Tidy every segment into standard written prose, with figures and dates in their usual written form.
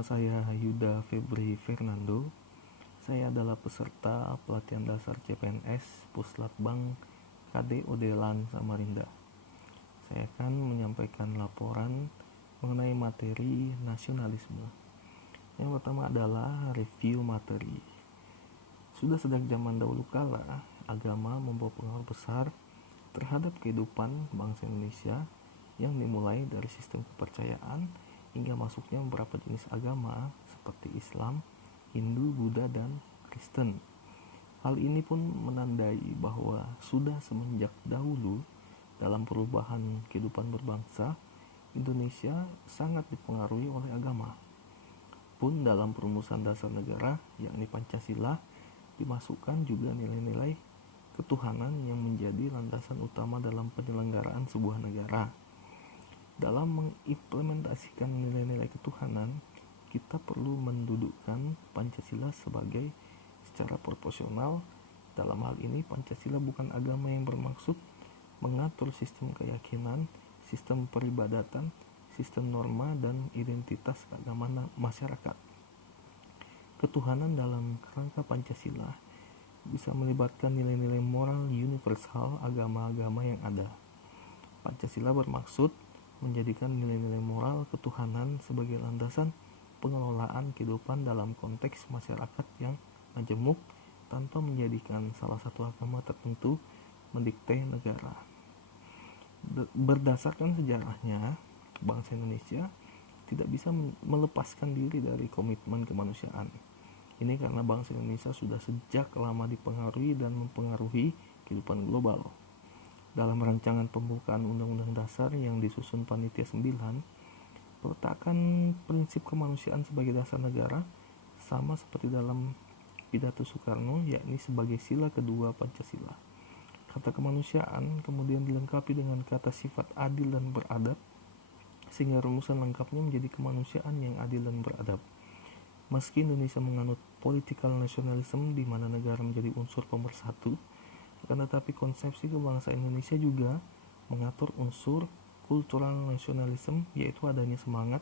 Nama saya Yuda Febri Fernando. Saya adalah peserta pelatihan dasar CPNS Puslatbang KD Odelan Samarinda. Saya akan menyampaikan laporan mengenai materi nasionalisme. Yang pertama adalah review materi. Sudah sejak zaman dahulu kala, agama membawa pengaruh besar terhadap kehidupan bangsa Indonesia yang dimulai dari sistem kepercayaan hingga masuknya beberapa jenis agama seperti Islam, Hindu, Buddha, dan Kristen. Hal ini pun menandai bahwa sudah semenjak dahulu dalam perubahan kehidupan berbangsa, Indonesia sangat dipengaruhi oleh agama. Pun dalam perumusan dasar negara, yakni Pancasila, dimasukkan juga nilai-nilai ketuhanan yang menjadi landasan utama dalam penyelenggaraan sebuah negara. Dalam mengimplementasikan nilai-nilai ketuhanan, kita perlu mendudukkan Pancasila sebagai secara proporsional. Dalam hal ini, Pancasila bukan agama yang bermaksud mengatur sistem keyakinan, sistem peribadatan, sistem norma, dan identitas keagamaan masyarakat. Ketuhanan dalam kerangka Pancasila bisa melibatkan nilai-nilai moral universal agama-agama yang ada. Pancasila bermaksud menjadikan nilai-nilai moral ketuhanan sebagai landasan pengelolaan kehidupan dalam konteks masyarakat yang majemuk tanpa menjadikan salah satu agama tertentu mendikte negara. Berdasarkan sejarahnya, bangsa Indonesia tidak bisa melepaskan diri dari komitmen kemanusiaan. Ini karena bangsa Indonesia sudah sejak lama dipengaruhi dan mempengaruhi kehidupan global. Dalam rancangan pembukaan Undang-Undang Dasar yang disusun Panitia 9, peletakan prinsip kemanusiaan sebagai dasar negara sama seperti dalam pidato Soekarno, yakni sebagai sila kedua Pancasila. Kata kemanusiaan kemudian dilengkapi dengan kata sifat adil dan beradab, sehingga rumusan lengkapnya menjadi kemanusiaan yang adil dan beradab. Meski Indonesia menganut political nationalism di mana negara menjadi unsur pemersatu, akan tetapi konsepsi kebangsaan Indonesia juga mengatur unsur cultural nationalism, yaitu adanya semangat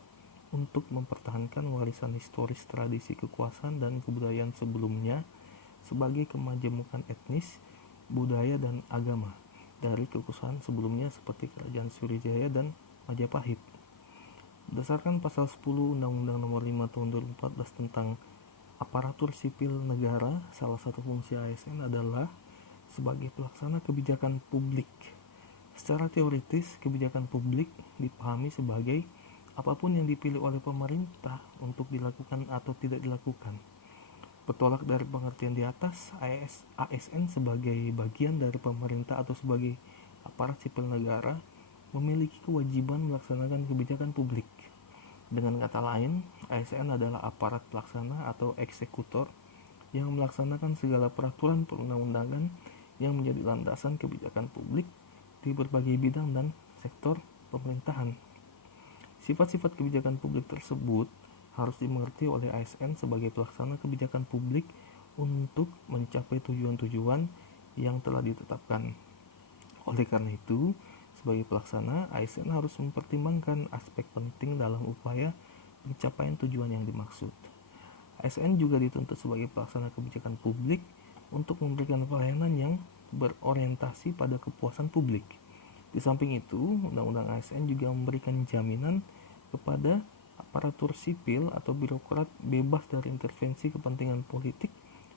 untuk mempertahankan warisan historis tradisi kekuasaan dan kebudayaan sebelumnya sebagai kemajemukan etnis, budaya, dan agama dari kekuasaan sebelumnya seperti Kerajaan Sriwijaya dan Majapahit. Berdasarkan pasal 10 Undang-Undang Nomor 5 Tahun 2014 tentang aparatur sipil negara, salah satu fungsi ASN adalah sebagai pelaksana kebijakan publik. Secara teoritis, kebijakan publik dipahami sebagai apapun yang dipilih oleh pemerintah untuk dilakukan atau tidak dilakukan. Bertolak dari pengertian di atas, ASN sebagai bagian dari pemerintah atau sebagai aparat sipil negara memiliki kewajiban melaksanakan kebijakan publik. Dengan kata lain, ASN adalah aparat pelaksana atau eksekutor yang melaksanakan segala peraturan perundang-undangan yang menjadi landasan kebijakan publik di berbagai bidang dan sektor pemerintahan. Sifat-sifat kebijakan publik tersebut harus dimengerti oleh ASN sebagai pelaksana kebijakan publik untuk mencapai tujuan-tujuan yang telah ditetapkan. Oleh karena itu, sebagai pelaksana, ASN harus mempertimbangkan aspek penting dalam upaya pencapaian tujuan yang dimaksud. ASN juga dituntut sebagai pelaksana kebijakan publik untuk memberikan pelayanan yang berorientasi pada kepuasan publik. Di samping itu, Undang-Undang ASN juga memberikan jaminan kepada aparatur sipil atau birokrat bebas dari intervensi kepentingan politik,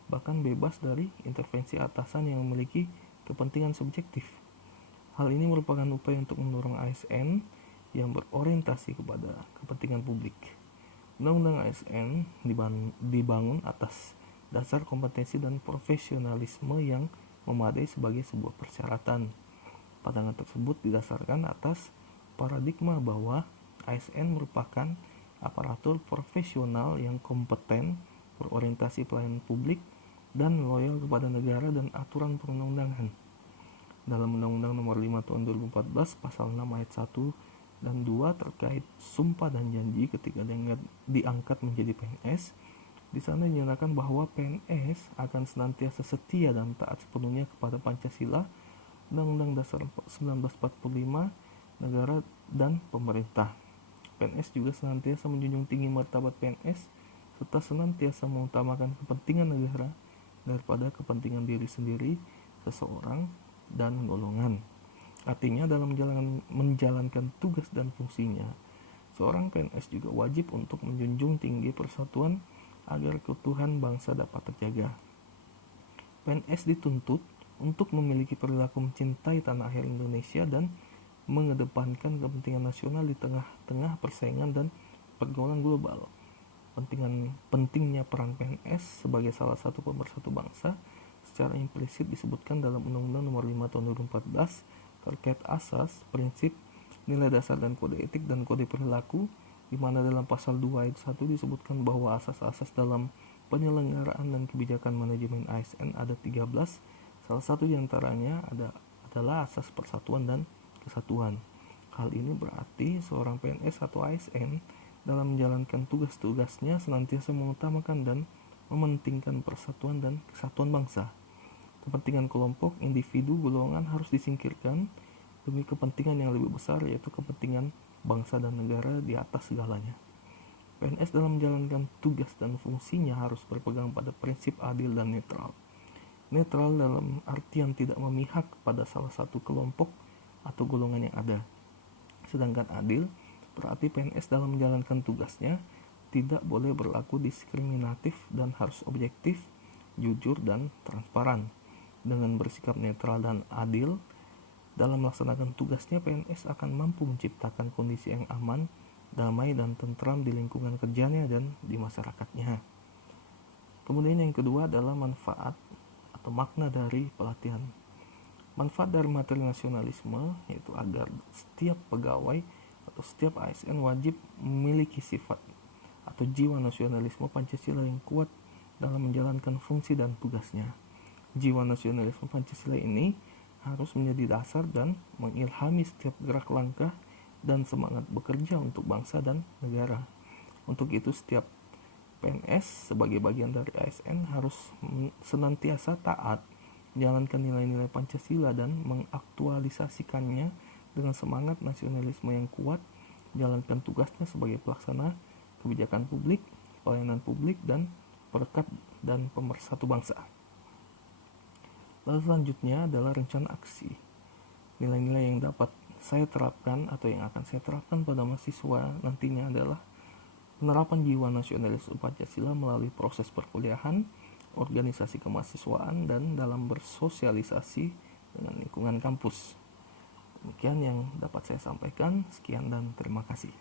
bahkan bebas dari intervensi atasan yang memiliki kepentingan subjektif. Hal ini merupakan upaya untuk mendorong ASN yang berorientasi kepada kepentingan publik. Undang-Undang ASN dibangun atas dasar kompetensi dan profesionalisme yang memadai sebagai sebuah persyaratan. Pandangan tersebut didasarkan atas paradigma bahwa ASN merupakan aparatur profesional yang kompeten, berorientasi pelayanan publik, dan loyal kepada negara dan aturan perundang-undangan. Dalam Undang-Undang Nomor 5 Tahun 2014 Pasal 6 Ayat 1 dan 2 terkait sumpah dan janji ketika diangkat menjadi PNS, di sana dinyatakan bahwa PNS akan senantiasa setia dan taat sepenuhnya kepada Pancasila, Undang-Undang Dasar 1945, negara, dan pemerintah. PNS juga senantiasa menjunjung tinggi martabat PNS serta senantiasa mengutamakan kepentingan negara daripada kepentingan diri sendiri, seseorang, dan golongan. Artinya dalam menjalankan tugas dan fungsinya, seorang PNS juga wajib untuk menjunjung tinggi persatuan agar keutuhan bangsa dapat terjaga. PNS dituntut untuk memiliki perilaku mencintai tanah air Indonesia dan mengedepankan kepentingan nasional di tengah-tengah persaingan dan pergaulan global. Pentingnya peran PNS sebagai salah satu pemersatu bangsa secara implisit disebutkan dalam Undang-Undang Nomor 5 Tahun 2014 terkait asas, prinsip, nilai dasar dan kode etik dan kode perilaku, di mana dalam pasal 2 ayat 1 disebutkan bahwa asas-asas dalam penyelenggaraan dan kebijakan manajemen ASN ada 13. Salah satu diantaranya adalah asas persatuan dan kesatuan. Hal ini berarti seorang PNS atau ASN dalam menjalankan tugas-tugasnya senantiasa mengutamakan dan mementingkan persatuan dan kesatuan bangsa. Kepentingan kelompok, individu, golongan harus disingkirkan demi kepentingan yang lebih besar, yaitu kepentingan bangsa dan negara di atas segalanya. PNS dalam menjalankan tugas dan fungsinya harus berpegang pada prinsip adil dan netral. Netral dalam artian tidak memihak pada salah satu kelompok atau golongan yang ada. Sedangkan adil berarti PNS dalam menjalankan tugasnya tidak boleh berlaku diskriminatif dan harus objektif, jujur, dan transparan. Dengan bersikap netral dan adil dalam melaksanakan tugasnya, PNS akan mampu menciptakan kondisi yang aman, damai, dan tentram di lingkungan kerjanya dan di masyarakatnya. Kemudian yang kedua adalah manfaat atau makna dari pelatihan. Manfaat dari materi nasionalisme yaitu agar setiap pegawai atau setiap ASN wajib memiliki sifat atau jiwa nasionalisme Pancasila yang kuat dalam menjalankan fungsi dan tugasnya. Jiwa nasionalisme Pancasila ini harus menjadi dasar dan mengilhami setiap gerak langkah dan semangat bekerja untuk bangsa dan negara. Untuk itu setiap PNS sebagai bagian dari ASN harus senantiasa taat menjalankan nilai-nilai Pancasila dan mengaktualisasikannya dengan semangat nasionalisme yang kuat, menjalankan tugasnya sebagai pelaksana kebijakan publik, pelayanan publik, dan perekat dan pemersatu bangsa. Lalu selanjutnya adalah rencana aksi. Nilai-nilai yang dapat saya terapkan atau yang akan saya terapkan pada mahasiswa nantinya adalah penerapan jiwa nasionalisme Pancasila melalui proses perkuliahan, organisasi kemahasiswaan, dan dalam bersosialisasi dengan lingkungan kampus. Demikian yang dapat saya sampaikan. Sekian dan terima kasih.